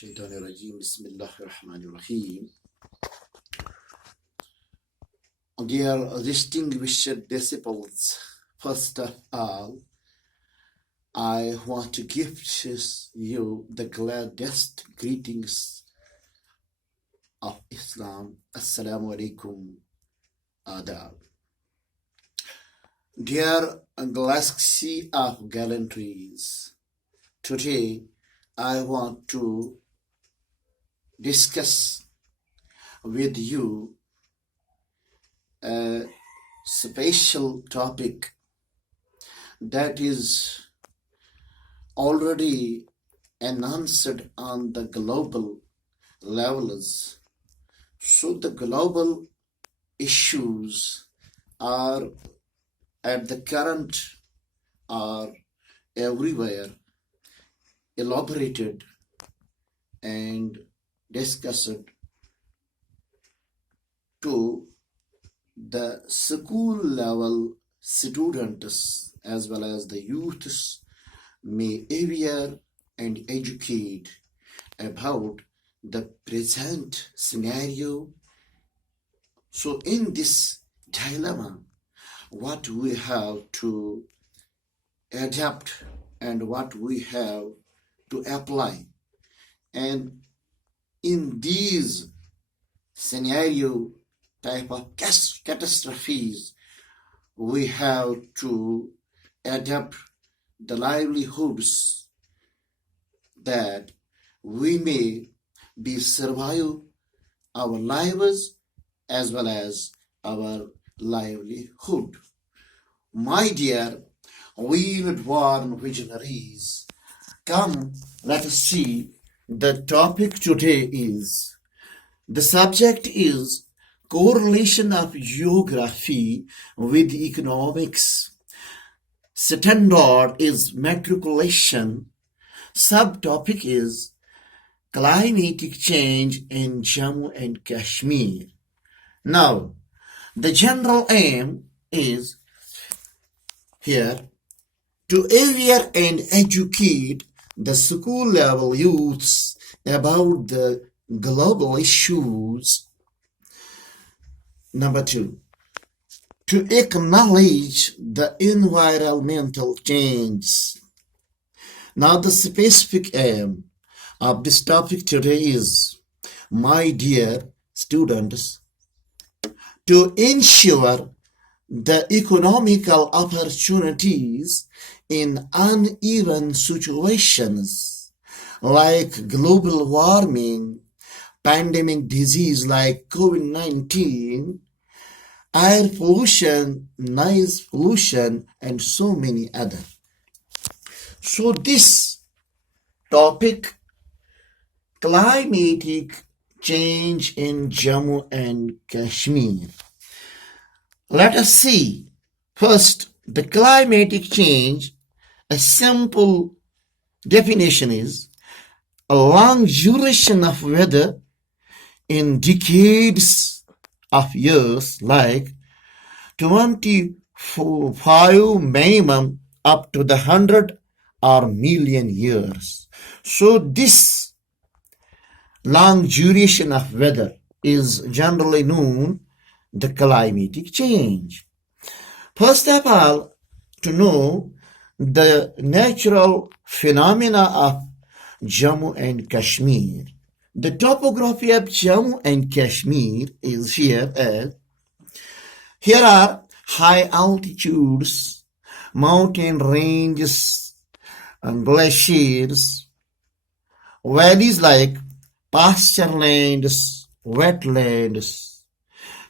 Shaitanirajim. Bismillahirrahmanirrahim. Dear distinguished disciples, first of all, I want to give you the gladdest greetings of Islam. Assalamu alaikum, adab. Dear galaxy of gallantries, today I want to discuss with you a special topic that is already announced on the global levels. So the global issues are at the current are everywhere elaborated and discussed to the school level students as well as the youths may aware and educate about the present scenario. So in this dilemma, what we have to adapt and what we have to apply, and in these scenario type of catastrophes, we have to adapt the livelihoods that we may be survive our lives as well as our livelihood. My dear wheel-born visionaries, come, let us see. The topic today is, the subject is correlation of geography with economics. Standard is matriculation. Subtopic is climatic change in Jammu and Kashmir. Now, the general aim is here to aware and educate the school level youths about the global issues. Number 2, to acknowledge the environmental change. Now the specific aim of this topic today is, my dear students, to ensure the economical opportunities in uneven situations like global warming, pandemic disease like COVID-19, air pollution, noise pollution, and so many other. So this topic, climatic change in Jammu and Kashmir. Let us see first the climatic change. A simple definition is a long duration of weather in decades of years, like 25 minimum up to the 100 or million years. So this long duration of weather is generally known the climatic change. First of all, to know the natural phenomena of Jammu and Kashmir. The topography of Jammu and Kashmir is here as, here are high altitudes, mountain ranges, and glaciers, valleys like pasturelands, wetlands,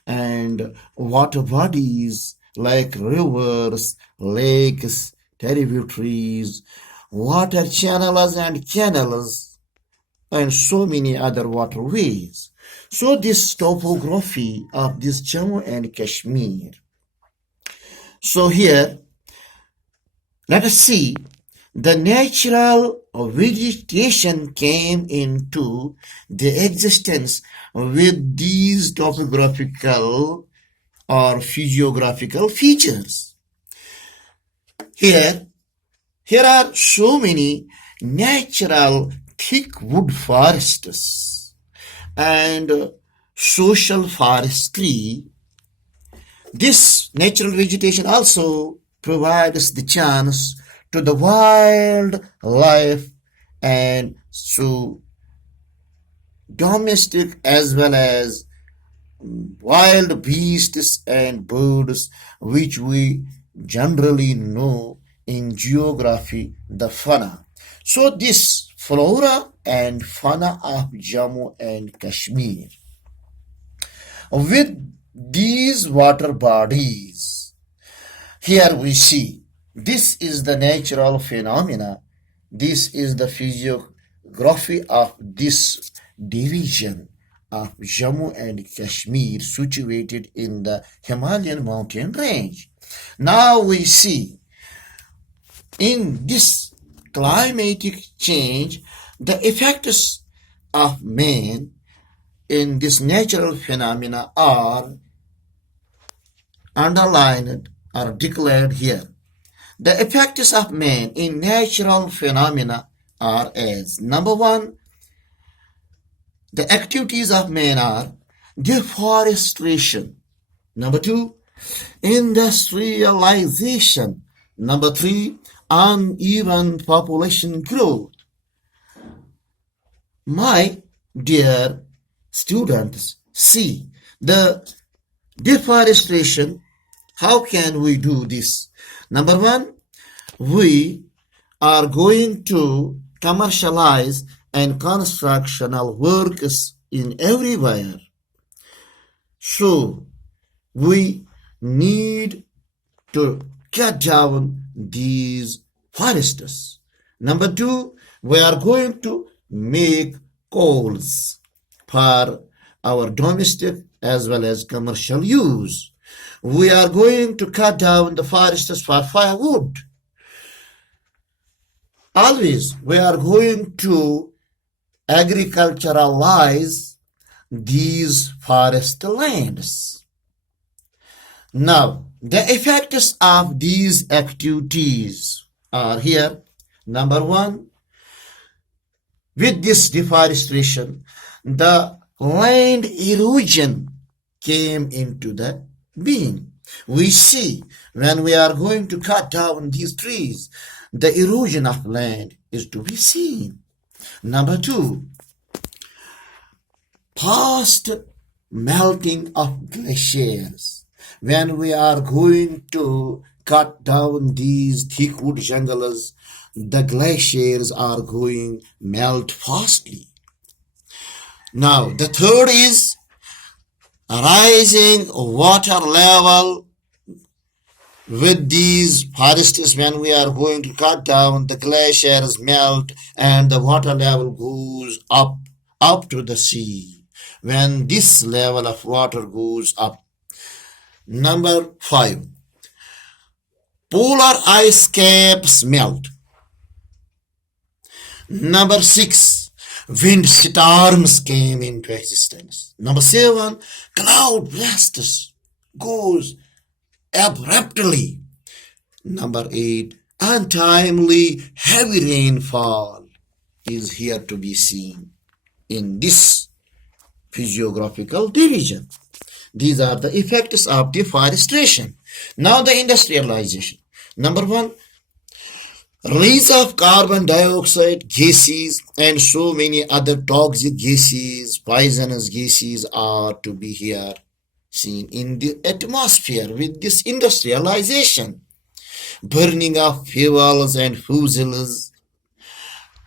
and water bodies like rivers, lakes, tributaries, water channels and canals, and so many other waterways. So this topography of this Jammu and Kashmir. So here, let us see, the natural vegetation came into the existence with these topographical or physiographical features. Here are so many natural thick wood forests and social forestry. This natural vegetation also provides the chance to the wildlife and so domestic as well as wild beasts and birds, which we generally know in geography the fauna. So this flora and fauna of Jammu and Kashmir with these water bodies, here we see this is the natural phenomena. This is the physiography of this division of Jammu and Kashmir situated in the Himalayan mountain range. Now we see in this climatic change the effects of man in this natural phenomena are underlined or declared here. The effects of man in natural phenomena are as number one, the activities of man are deforestation. Number two, industrialization. Number three, uneven population growth. My dear students, see the deforestation. How can we do this? Number one, we are going to commercialize and constructional works in everywhere. So we need to cut down these forests. Number two, we are going to make coals for our domestic as well as commercial use. We are going to cut down the forests for firewood. Always we are going to agriculturalize these forest lands. Now, the effects of these activities are here. Number one, with this deforestation, the land erosion came into the being. We see when we are going to cut down these trees, the erosion of land is to be seen. Number two, past melting of glaciers. When we are going to cut down these thick wood jungles, the glaciers are going melt fastly. Now, the third is rising water level. With these forests, when we are going to cut down, the glaciers melt and the water level goes up to the sea. When this level of water goes up. Number 5, polar ice caps melt. Number 6, wind storms came into existence. Number 7, cloud blasts goes abruptly. Number 8, untimely heavy rainfall is here to be seen in this physiographical division. These are the effects of deforestation. Now the industrialization. Number 1, release of carbon dioxide gases and so many other toxic gases, poisonous gases are to be here seen in the atmosphere with this industrialization. Burning of fuels and fossils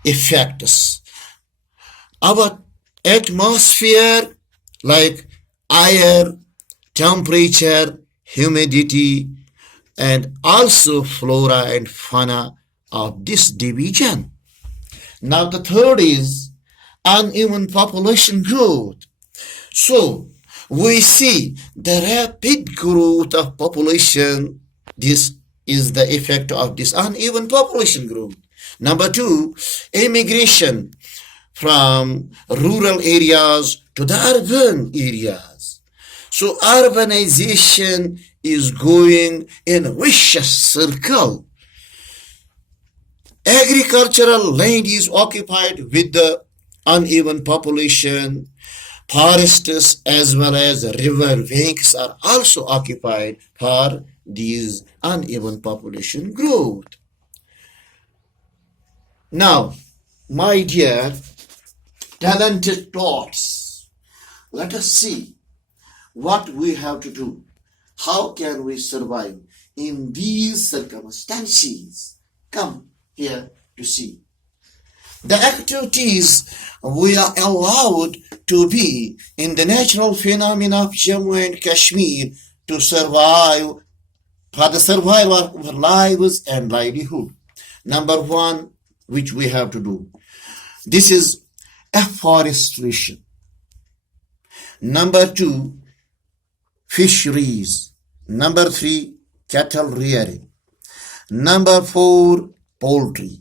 effects. Our atmosphere like air, temperature, humidity, and also flora and fauna of this division. Now the third is uneven population growth. So we see the rapid growth of population. This is the effect of this uneven population growth. Number 2, immigration from rural areas to the urban areas. So urbanization is going in a vicious circle. Agricultural land is occupied with the uneven population. Forests as well as river banks are also occupied for these uneven population growth. Now, my dear talented thoughts, let us see what we have to do. How can we survive in these circumstances? Come here to see. The activities we are allowed to be in the natural phenomena of Jammu and Kashmir to survive, for the survival of our lives and livelihood. Number one, which we have to do, this is afforestation. Number two, fisheries. Number three, cattle rearing. Number four, poultry.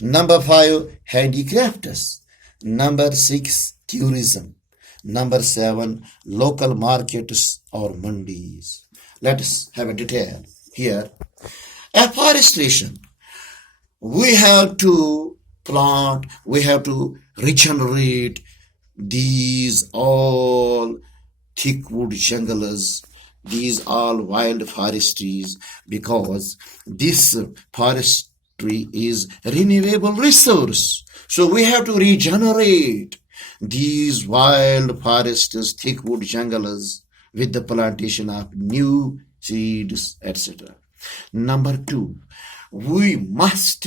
Number five, handicrafts. Number six, tourism. Number seven, local markets or mandis. Let us have a detail here. Afforestation. We have to plant, we have to regenerate these all thick wood jungles, these all wild forestries, because this forestry is renewable resource. So we have to regenerate these wild forests, thick wood jungles with the plantation of new seeds, etc. Number two, we must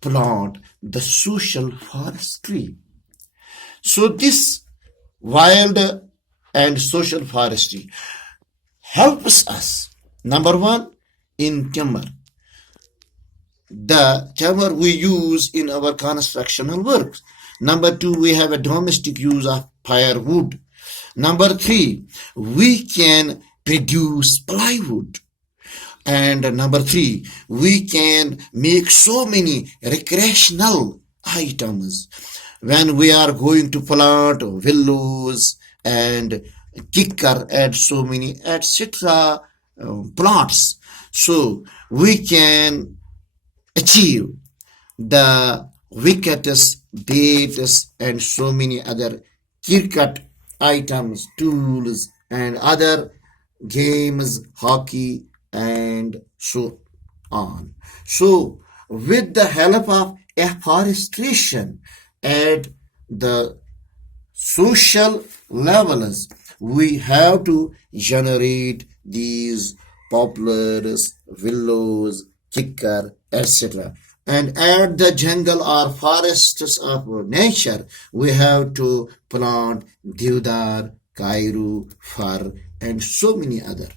plant the social forestry. So this wild and social forestry helps us. Number one, in timber. The timber we use in our constructional works. Number two, we have a domestic use of firewood. Number three, we can produce plywood. And number three, we can make so many recreational items. When we are going to plant willows and kicker and so many etc. Plants, so we can achieve the wickets, baits, and so many other cricket items, tools, and other games, hockey, and so on. So, with the help of afforestation at the social levels, we have to generate these poplars, willows, kicker, etc. And at the jungle or forests of nature, we have to plant deodar, kairu, fir, and so many other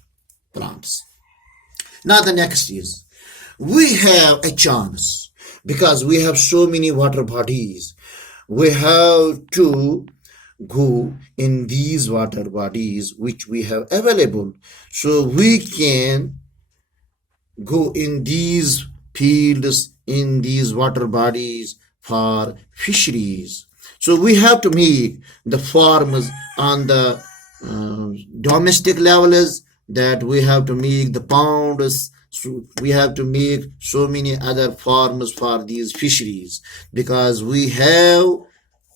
plants. Now the next is, we have a chance because we have so many water bodies. We have to go in these water bodies which we have available, so we can go in these fields, in these water bodies for fisheries. So we have to make the farms on the domestic levels, that we have to make the ponds, so we have to make so many other farms for these fisheries, because we have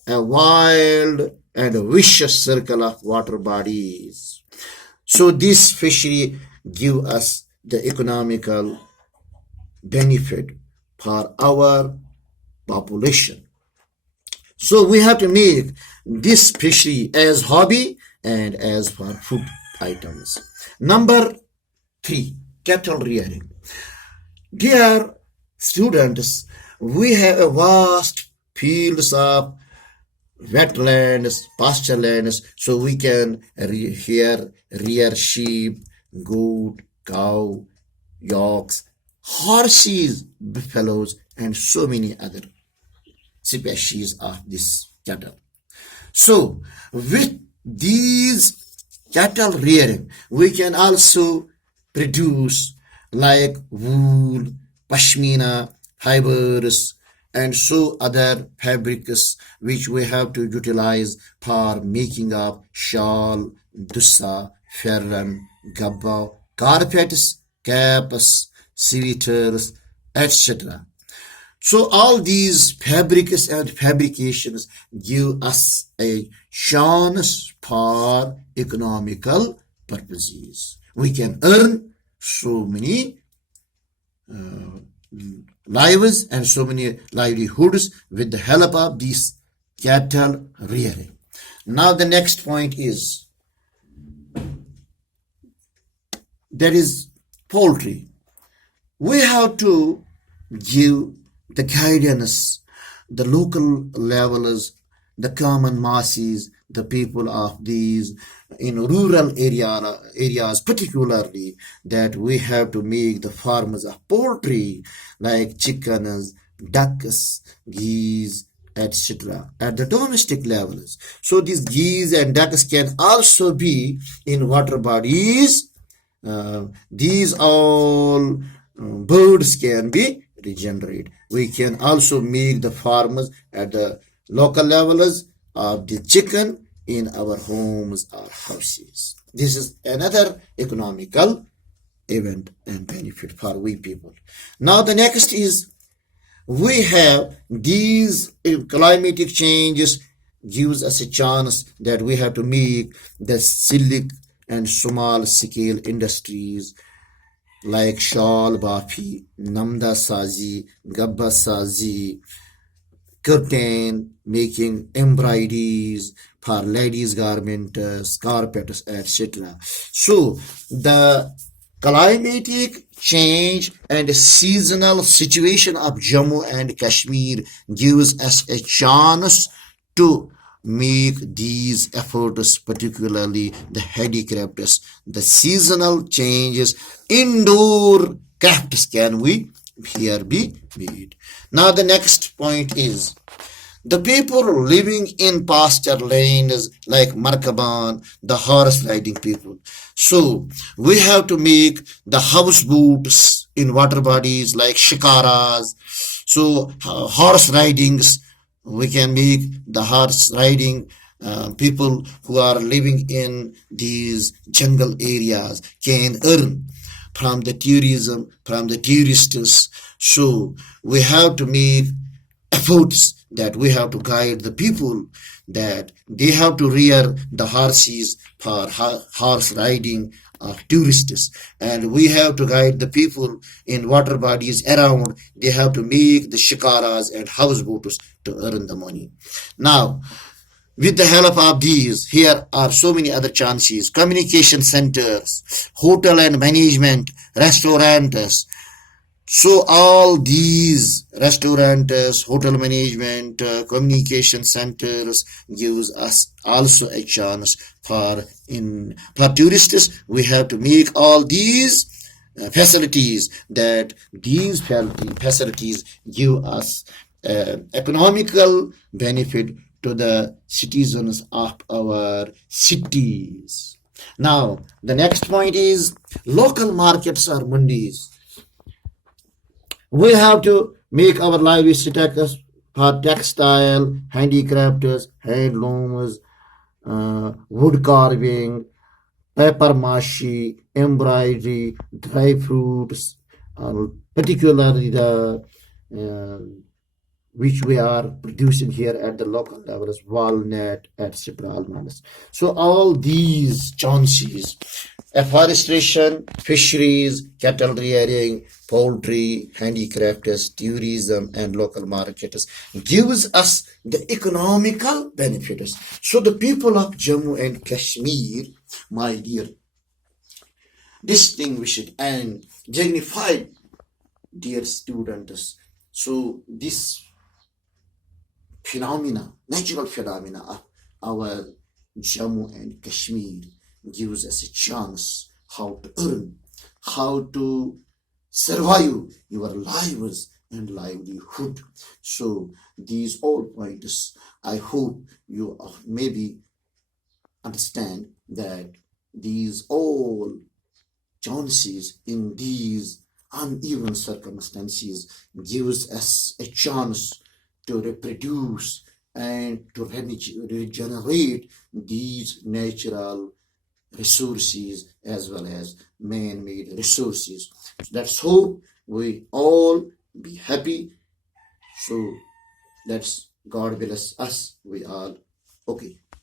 a wild and a vicious circle of water bodies. So this fishery give us the economical benefit for our population. So we have to make this fishery as hobby and as for food items. Number three, cattle rearing. Dear students, we have a vast fields of wetlands, pasture lands, so we can rear sheep, goat, cow, yaks, horses, buffaloes, and so many other species of this cattle. So with these cattle rearing, we can also produce like wool, pashmina, fibers, and so other fabrics which we have to utilize for making up shawl, dussa, ferran, gabba, carpets, caps, sweaters, etc. So all these fabrics and fabrications give us a chance for economical purposes. We can earn so many lives and so many livelihoods with the help of this cattle rearing. Now the next point is, that is poultry. We have to give the guidance, the local levels, the common masses, the people of these in rural areas particularly, that we have to make the farmers of poultry like chickens, ducks, geese, etc. at the domestic levels. So these geese and ducks can also be in water bodies. These all birds can be regenerate. We can also make the farmers at the local levels of the chicken in our homes or houses. This is another economical event and benefit for we people. Now the next is, we have these climatic changes gives us a chance that we have to make the silk and small scale industries like shawl bafi, namda sazi, gabba sazi, curtain making, embroideries for ladies garments, carpets, etc. So the climatic change and seasonal situation of Jammu and Kashmir gives us a chance to make these efforts, particularly the handicrafts, the seasonal changes, indoor crafts can we here be made. Now the next point is, the people living in pasture lands like Markaban, the horse riding people. So we have to make the houseboats in water bodies like shikaras. So horse ridings, we can make the horse riding. People who are living in these jungle areas can earn from the tourism, from the tourists. So we have to make efforts that we have to guide the people, that they have to rear the horses for horse riding tourists, and we have to guide the people in water bodies around. They have to make the shikaras and houseboats to earn the money. Now with the help of these, here are so many other chances: communication centers, hotel and management, restaurants. So all these restaurants, hotel management, communication centers gives us also a chance for tourists. We have to make all these facilities, that these facilities give us economical benefit to the citizens of our cities. Now the next point is, local markets or mandis. We have to make our lively status for textile, handicrafts, handlooms, wood carving, paper mache, embroidery, dry fruits, particularly the uh, which we are producing here at the local levels, walnut, etc. So all these chances, afforestation, fisheries, cattle rearing, poultry, handicrafts, tourism, and local markets gives us the economical benefits. So the people of Jammu and Kashmir, my dear distinguished and dignified dear students, so this natural phenomena of our Jammu and Kashmir gives us a chance how to earn, how to survive your lives and livelihood. So these all points, I hope you maybe understand that these all chances in these uneven circumstances gives us a chance to reproduce and to regenerate these natural resources as well as man-made resources. So let's hope we all be happy So that's God bless us. We all okay.